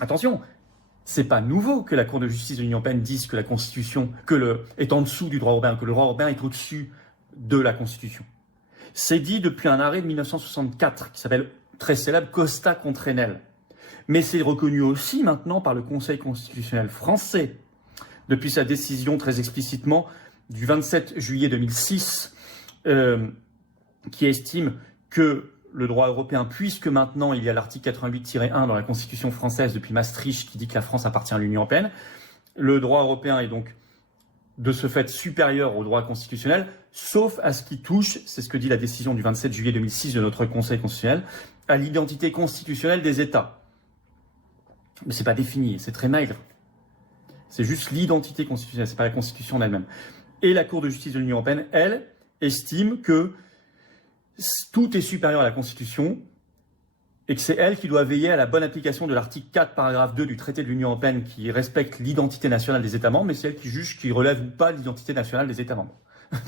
Attention, c'est pas nouveau que la Cour de justice de l'Union européenne dise que la Constitution est en dessous du droit européen, que le droit européen est au-dessus de la Constitution. C'est dit depuis un arrêt de 1964 qui s'appelle très célèbre Costa contre Enel. Mais c'est reconnu aussi maintenant par le Conseil constitutionnel français depuis sa décision très explicitement du 27 juillet 2006 qui estime que le droit européen, puisque maintenant il y a l'article 88-1 dans la Constitution française depuis Maastricht qui dit que la France appartient à l'Union européenne, le droit européen est donc de ce fait supérieur au droit constitutionnel, sauf à ce qui touche, c'est ce que dit la décision du 27 juillet 2006 de notre Conseil constitutionnel, à l'identité constitutionnelle des États. Mais c'est pas défini, c'est très maigre. C'est juste l'identité constitutionnelle, c'est pas la Constitution en elle-même. Et la Cour de justice de l'Union européenne, elle, estime que tout est supérieur à la Constitution et que c'est elle qui doit veiller à la bonne application de l'article 4, paragraphe 2 du traité de l'Union européenne qui respecte l'identité nationale des États membres, mais c'est elle qui juge qui relève ou pas l'identité nationale des États membres.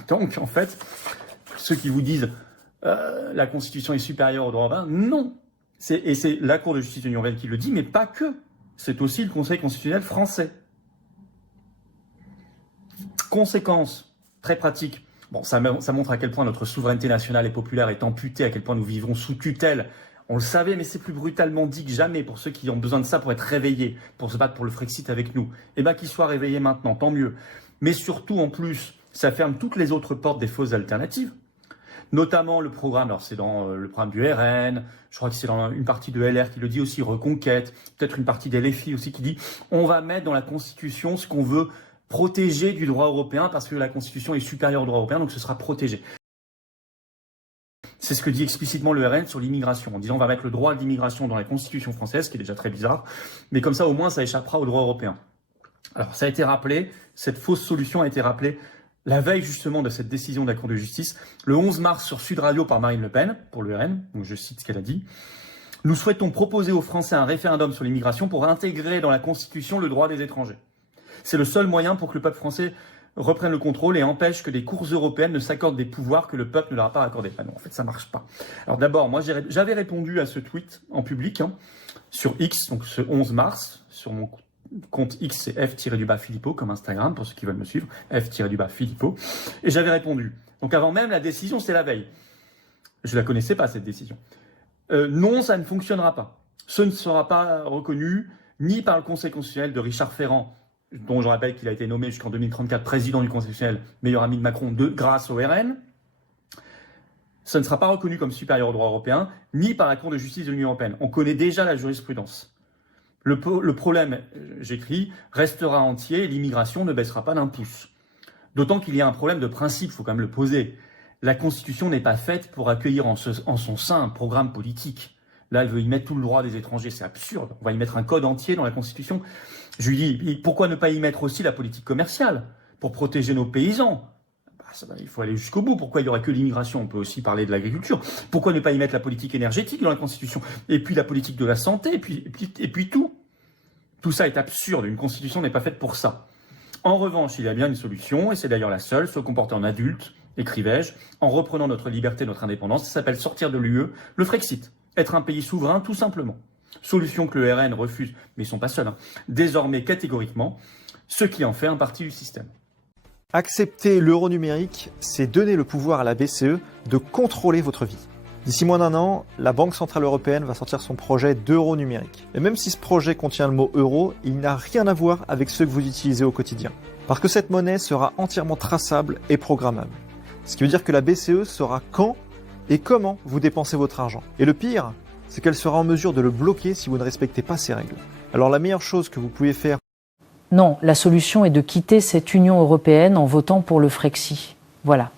Donc, en fait, ceux qui vous disent la Constitution est supérieure au droit européen, non. Et c'est la Cour de justice de l'Union européenne qui le dit, mais pas que. C'est aussi le Conseil constitutionnel français. Conséquence très pratique. Bon, ça montre à quel point notre souveraineté nationale et populaire est amputée, à quel point nous vivrons sous tutelle. On le savait, mais c'est plus brutalement dit que jamais pour ceux qui ont besoin de ça pour être réveillés, pour se battre pour le Frexit avec nous. Eh bien, qu'ils soient réveillés maintenant, tant mieux. Mais surtout, en plus, ça ferme toutes les autres portes des fausses alternatives. Notamment le programme, alors c'est dans le programme du RN, je crois que c'est dans une partie de LR qui le dit aussi, Reconquête, peut-être une partie des LFI aussi qui dit on va mettre dans la Constitution ce qu'on veut protéger du droit européen parce que la Constitution est supérieure au droit européen, donc ce sera protégé. C'est ce que dit explicitement le RN sur l'immigration, en disant on va mettre le droit de l'immigration dans la Constitution française, ce qui est déjà très bizarre, mais comme ça au moins ça échappera au droit européen. Alors ça a été rappelé, cette fausse solution a été rappelée la veille justement de cette décision de la Cour de justice, le 11 mars sur Sud Radio par Marine Le Pen, pour le RN, donc je cite ce qu'elle a dit. Nous souhaitons proposer aux Français un référendum sur l'immigration pour intégrer dans la Constitution le droit des étrangers. C'est le seul moyen pour que le peuple français reprenne le contrôle et empêche que des cours européennes ne s'accordent des pouvoirs que le peuple ne leur a pas accordés. Ah non, en fait, ça marche pas. Alors d'abord, moi, j'avais répondu à ce tweet en public sur X, donc ce 11 mars, sur mon compte X, c'est F-Philippot, comme Instagram, pour ceux qui veulent me suivre, F-Philippot, et j'avais répondu. Donc avant même la décision, c'était la veille. Je la connaissais pas, cette décision. Non, ça ne fonctionnera pas. Ce ne sera pas reconnu ni par le Conseil constitutionnel de Richard Ferrand, dont je rappelle qu'il a été nommé jusqu'en 2034 président du Conseil constitutionnel, meilleur ami de Macron, grâce au RN. Ça ne sera pas reconnu comme supérieur au droit européen, ni par la Cour de justice de l'Union européenne. On connaît déjà la jurisprudence. Le problème, j'écris, restera entier et l'immigration ne baissera pas d'un pouce. D'autant qu'il y a un problème de principe, il faut quand même le poser. La Constitution n'est pas faite pour accueillir en son sein un programme politique. Là, elle veut y mettre tout le droit des étrangers, c'est absurde. On va y mettre un code entier dans la Constitution. Je lui dis, pourquoi ne pas y mettre aussi la politique commerciale pour protéger nos paysans ? Il faut aller jusqu'au bout. Pourquoi il n'y aurait que l'immigration ? On peut aussi parler de l'agriculture. Pourquoi ne pas y mettre la politique énergétique dans la Constitution ? Et puis la politique de la santé, et puis tout. Tout ça est absurde. Une Constitution n'est pas faite pour ça. En revanche, il y a bien une solution, et c'est d'ailleurs la seule, se comporter en adulte, écrivais-je, en reprenant notre liberté, notre indépendance. Ça s'appelle sortir de l'UE, le Frexit. Être un pays souverain, tout simplement. Solution que le RN refuse, mais ils ne sont pas seuls, désormais catégoriquement, ce qui en fait un parti du système. Accepter l'euro numérique, c'est donner le pouvoir à la BCE de contrôler votre vie. D'ici moins d'un an, la Banque Centrale Européenne va sortir son projet d'euro numérique. Et même si ce projet contient le mot euro, il n'a rien à voir avec ceux que vous utilisez au quotidien. Parce que cette monnaie sera entièrement traçable et programmable. Ce qui veut dire que la BCE saura quand et comment vous dépensez votre argent. Et le pire, c'est qu'elle sera en mesure de le bloquer si vous ne respectez pas ces règles. Alors la meilleure chose que vous pouvez faire... Non, la solution est de quitter cette Union européenne en votant pour le Frexit. Voilà.